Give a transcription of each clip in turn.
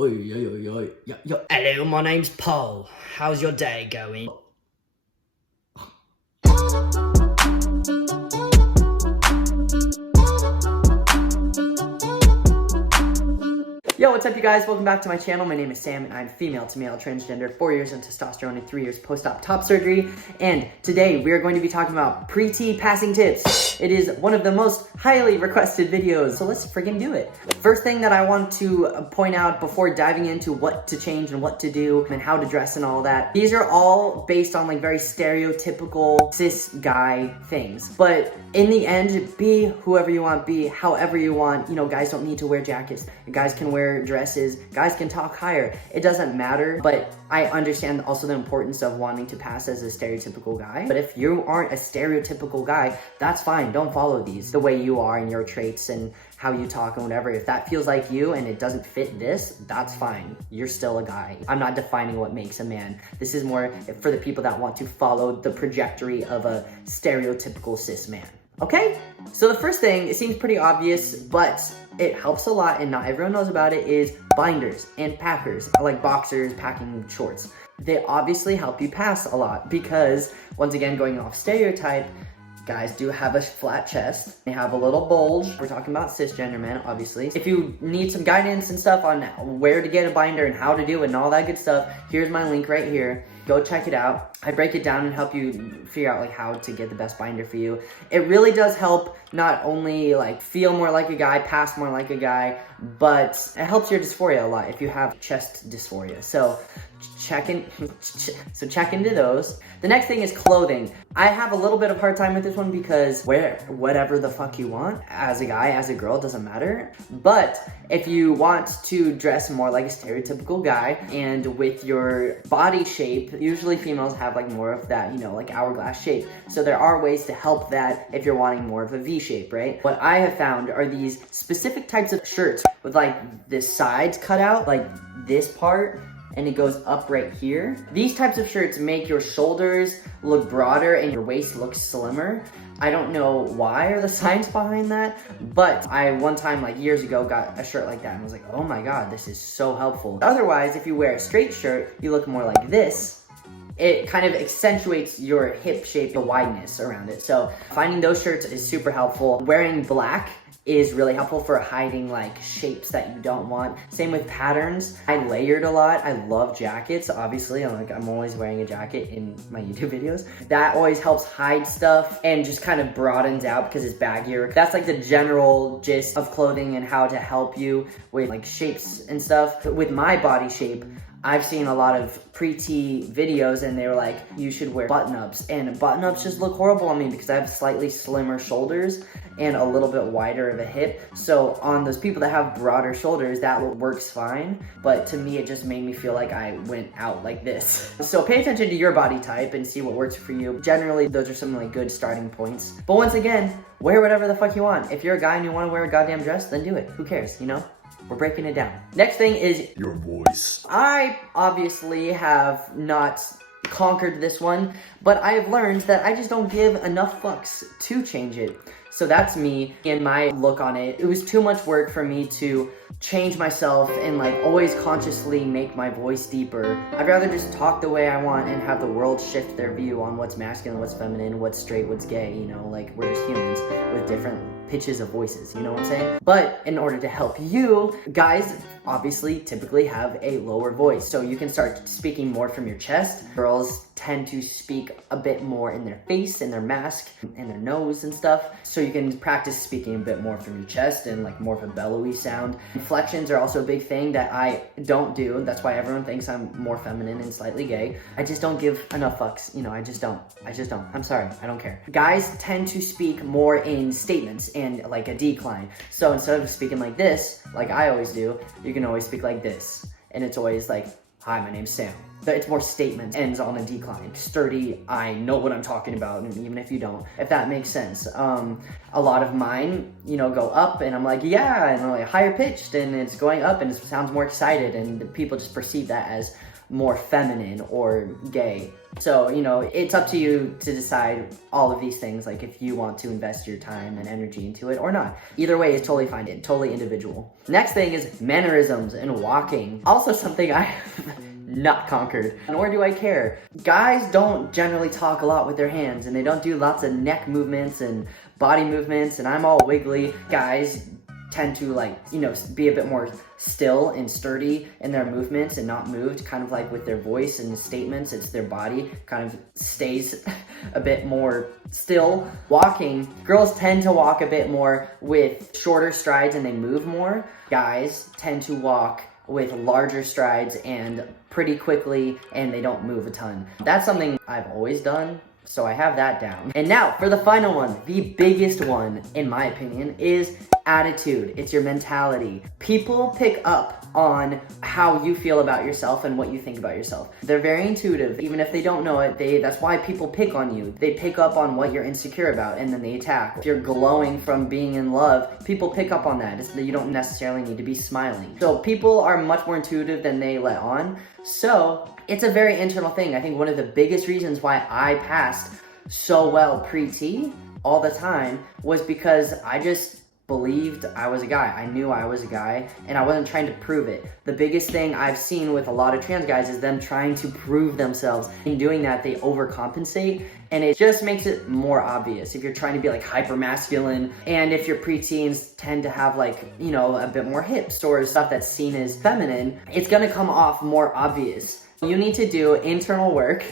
Hello, my name's Paul. How's your day going? Yo, what's up you guys? Welcome back to my channel. My name is Sam and I'm female to male, transgender, 4 years in testosterone and 3 years post-op top surgery. And today we are going to be talking about pre-T passing tips. It is one of the most highly requested videos, so let's friggin' do it. First thing that I want to point out before diving into what to change and what to do and how to dress and all that, these are all based on like very stereotypical cis guy things. But in the end, be whoever you want, be however you want. You know, guys don't need to wear jackets. Guys can wear dresses, guys can talk higher. It doesn't matter, but I understand also the importance of wanting to pass as a stereotypical guy. But if you aren't a stereotypical guy, that's fine. Don't follow these the way you are and your traits and how you talk and whatever. If that feels like you and it doesn't fit this, that's fine. You're still a guy. I'm not defining what makes a man. This is more for the people that want to follow the trajectory of a stereotypical cis man. Okay? So the first thing, it seems pretty obvious, but it helps a lot and not everyone knows about it, is binders and packers, like boxers, packing shorts. They obviously help you pass a lot because, once again, going off stereotype, guys do have a flat chest. They have a little bulge. We're talking about cisgender men, obviously. If you need some guidance and stuff on where to get a binder and how to do it and all that good stuff, here's my link right here. Go check it out. I break it down and help you figure out like how to get the best binder for you. It really does help not only like feel more like a guy, pass more like a guy, but it helps your dysphoria a lot if you have chest dysphoria. So check into those. The next thing is clothing. I have a little bit of hard time with this one because wear whatever the fuck you want. As a guy, as a girl, doesn't matter. But if you want to dress more like a stereotypical guy and with your body shape, usually females have like more of that, you know, like hourglass shape. So there are ways to help that if you're wanting more of a V shape, right? What I have found are these specific types of shirts with like the sides cut out, like this part, and it goes up right here. These types of shirts make your shoulders look broader and your waist look slimmer. I don't know why or the science behind that, but I one time like years ago got a shirt like that and was like, oh my God, this is so helpful. Otherwise, if you wear a straight shirt, you look more like this. It kind of accentuates your hip shape, the wideness around it. So finding those shirts is super helpful. Wearing black is really helpful for hiding like shapes that you don't want. Same with patterns. I layered a lot. I love jackets. Obviously, I'm always wearing a jacket in my YouTube videos. That always helps hide stuff and just kind of broadens out because it's baggier. That's like the general gist of clothing and how to help you with like shapes and stuff. With my body shape, I've seen a lot of pre-T videos and they were like, you should wear button-ups, and button-ups just look horrible on me because I have slightly slimmer shoulders and a little bit wider of a hip. So on those people that have broader shoulders, that works fine. But to me, it just made me feel like I went out like this. So pay attention to your body type and see what works for you. Generally, those are some like good starting points. But once again, wear whatever the fuck you want. If you're a guy and you want to wear a goddamn dress, then do it. Who cares, you know? We're breaking it down. Next thing is your voice. I obviously have not conquered this one, but I have learned that I just don't give enough fucks to change it. So that's me and my look on it. It was too much work for me to change myself and like always consciously make my voice deeper. I'd rather just talk the way I want and have the world shift their view on what's masculine, what's feminine, what's straight, what's gay, you know, like we're just humans with different pitches of voices, you know what I'm saying? But in order to help you, guys obviously typically have a lower voice. So you can start speaking more from your chest. Girls tend to speak a bit more in their face and their mask and their nose and stuff. So you can practice speaking a bit more from your chest and like more of a bellowy sound. Inflections are also a big thing that I don't do. That's why everyone thinks I'm more feminine and slightly gay. I just don't give enough fucks. You know, I just don't. I'm sorry, I don't care. Guys tend to speak more in statements and like a decline. So instead of speaking like this, like I always do, you can always speak like this. And it's always like, hi, my name's Sam. But it's more statement, ends on a decline. Sturdy, I know what I'm talking about, and even if you don't, if that makes sense. A lot of mine, you know, go up, and I'm like, yeah, and I'm like higher pitched, and it's going up, and it sounds more excited, and people just perceive that as more feminine or gay. So, you know, it's up to you to decide all of these things, like if you want to invest your time and energy into it or not. Either way is totally fine, totally individual. Next thing is mannerisms and walking. Also something I have not conquered, nor do I care. Guys don't generally talk a lot with their hands, and they don't do lots of neck movements and body movements, and I'm all wiggly. Guys tend to, like, you know, be a bit more still and sturdy in their movements and not moved, kind of like with their voice and statements. It's their body kind of stays a bit more still. Walking, girls tend to walk a bit more with shorter strides and they move more. Guys tend to walk with larger strides and pretty quickly, and they don't move a ton. That's something I've always done, so I have that down. And now for the final one, the biggest one in my opinion is attitude. It's your mentality. People pick up on how you feel about yourself and what you think about yourself. They're very intuitive. Even if they don't know it, that's why people pick on you. They pick up on what you're insecure about and then they attack. If you're glowing from being in love, people pick up on that. It's that you don't necessarily need to be smiling. So people are much more intuitive than they let on. So it's a very internal thing. I think one of the biggest reasons why I passed so well pre-T all the time was because I just believed I was a guy. I knew I was a guy, and I wasn't trying to prove it. The biggest thing I've seen with a lot of trans guys is them trying to prove themselves. In doing that, they overcompensate, and it just makes it more obvious. If you're trying to be like hyper masculine, and if your preteens tend to have, like, you know, a bit more hips or stuff that's seen as feminine, it's gonna come off more obvious. You need to do internal work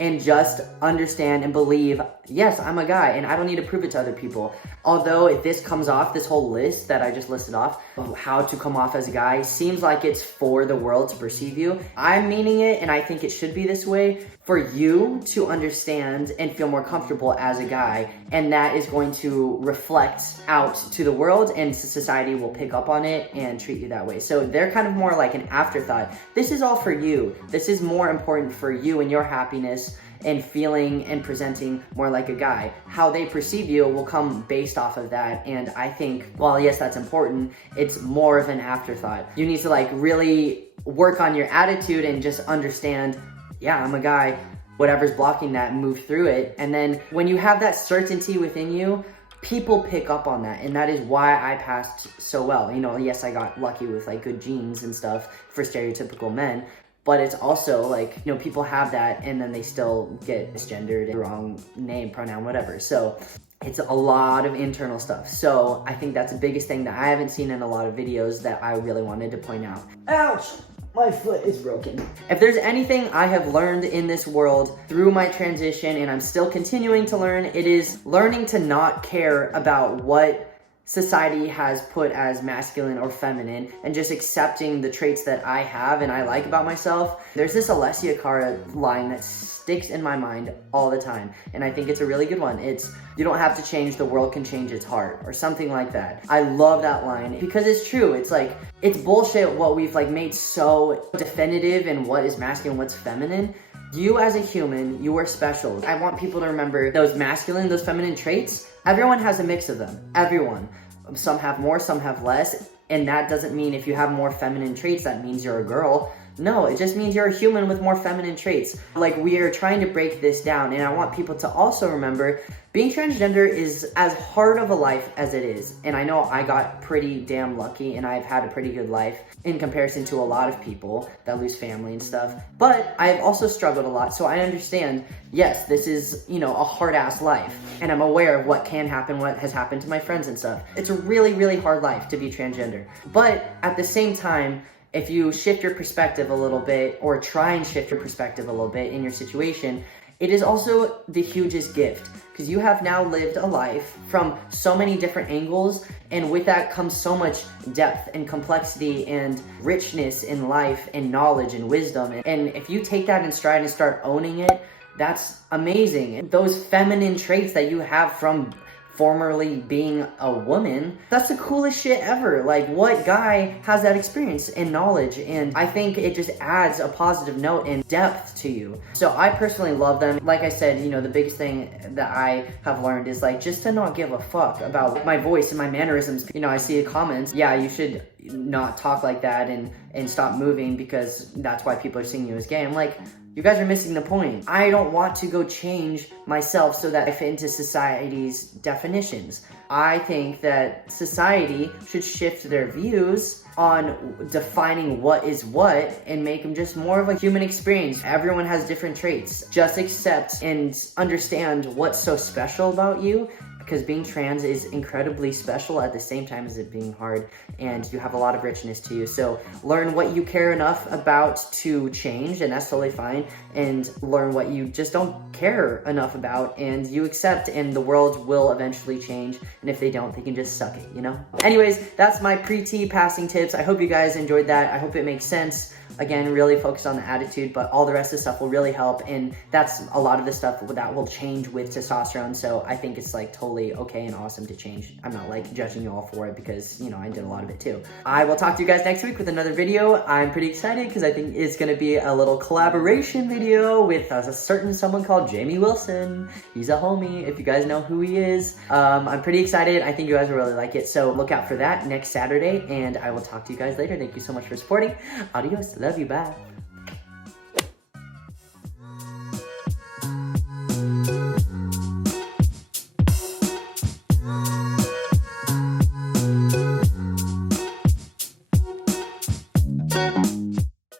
and just understand and believe, yes, I'm a guy and I don't need to prove it to other people. Although if this comes off, this whole list that I just listed off of how to come off as a guy seems like it's for the world to perceive you, I'm meaning it, and I think it should be this way for you to understand and feel more comfortable as a guy, and that is going to reflect out to the world, and society will pick up on it and treat you that way. So they're kind of more like an afterthought. This is all for you. This is more important for you and your happiness and feeling and presenting more like a guy. How they perceive you will come based off of that, and I think, while yes, that's important, it's more of an afterthought. You need to, like, really work on your attitude and just understand, yeah, I'm a guy, whatever's blocking that, move through it. And then when you have that certainty within you, people pick up on that, and that is why I passed so well. You know, yes, I got lucky with, like, good genes and stuff for stereotypical men, but it's also like, you know, people have that and then they still get misgendered, the wrong name, pronoun, whatever. So it's a lot of internal stuff. So I think that's the biggest thing that I haven't seen in a lot of videos that I really wanted to point out. Ouch! My foot is broken. If there's anything I have learned in this world through my transition, and I'm still continuing to learn, it is learning to not care about what society has put as masculine or feminine, and just accepting the traits that I have and I like about myself. There's this Alessia Cara line that sticks in my mind all the time, and I think it's a really good one. It's, you don't have to change, the world can change its heart, or something like that. I love that line because it's true. It's like, it's bullshit what we've, like, made so definitive in what is masculine, what's feminine. You as a human, you are special. I want people to remember those masculine, those feminine traits. Everyone has a mix of them. Everyone. Some have more, some have less. And that doesn't mean if you have more feminine traits, that means you're a girl. No, it just means you're a human with more feminine traits. Like, we are trying to break this down, and I want people to also remember being transgender is as hard of a life as it is. And I know I got pretty damn lucky, and I've had a pretty good life in comparison to a lot of people that lose family and stuff. But I've also struggled a lot, so I understand, yes, this is, you know, a hard-ass life. And I'm aware of what can happen, what has happened to my friends and stuff. It's a really, really hard life to be transgender. But at the same time, if you shift your perspective a little bit, or try and shift your perspective a little bit in your situation, it is also the hugest gift, because you have now lived a life from so many different angles, and with that comes so much depth and complexity and richness in life and knowledge and wisdom. And if you take that in stride and start owning it, that's amazing. And those feminine traits that you have from formerly being a woman, that's the coolest shit ever. Like, what guy has that experience and knowledge? And I think it just adds a positive note and depth to you. So I personally love them. Like I said, you know, the biggest thing that I have learned is, like, just to not give a fuck about my voice and my mannerisms. You know, I see comments, yeah, you should not talk like that and stop moving because that's why people are seeing you as gay. I'm like, you guys are missing the point. I don't want to go change myself so that I fit into society's definitions. I think that society should shift their views on defining what is what and make them just more of a human experience. Everyone has different traits. Just accept and understand what's so special about you, because being trans is incredibly special at the same time as it being hard, and you have a lot of richness to you. So learn what you care enough about to change, and that's totally fine, and learn what you just don't care enough about and you accept, and the world will eventually change, and if they don't, they can just suck it, you know? Anyways, that's my pre-T passing tips. I hope you guys enjoyed that. I hope it makes sense. Again, really focused on the attitude, but all the rest of the stuff will really help, and that's a lot of the stuff that will change with testosterone. So I think it's like totally okay and awesome to change. I'm not like judging you all for it because, you know, I did a lot of it too. I will talk to you guys next week with another video. I'm pretty excited because I think it's gonna be a little collaboration video with a certain someone called Jamie Wilson. He's a homie, if you guys know who he is. I'm pretty excited. I think you guys will really like it. So look out for that next Saturday, and I will talk to you guys later. Thank you so much for supporting. Adios. Love you. Bye.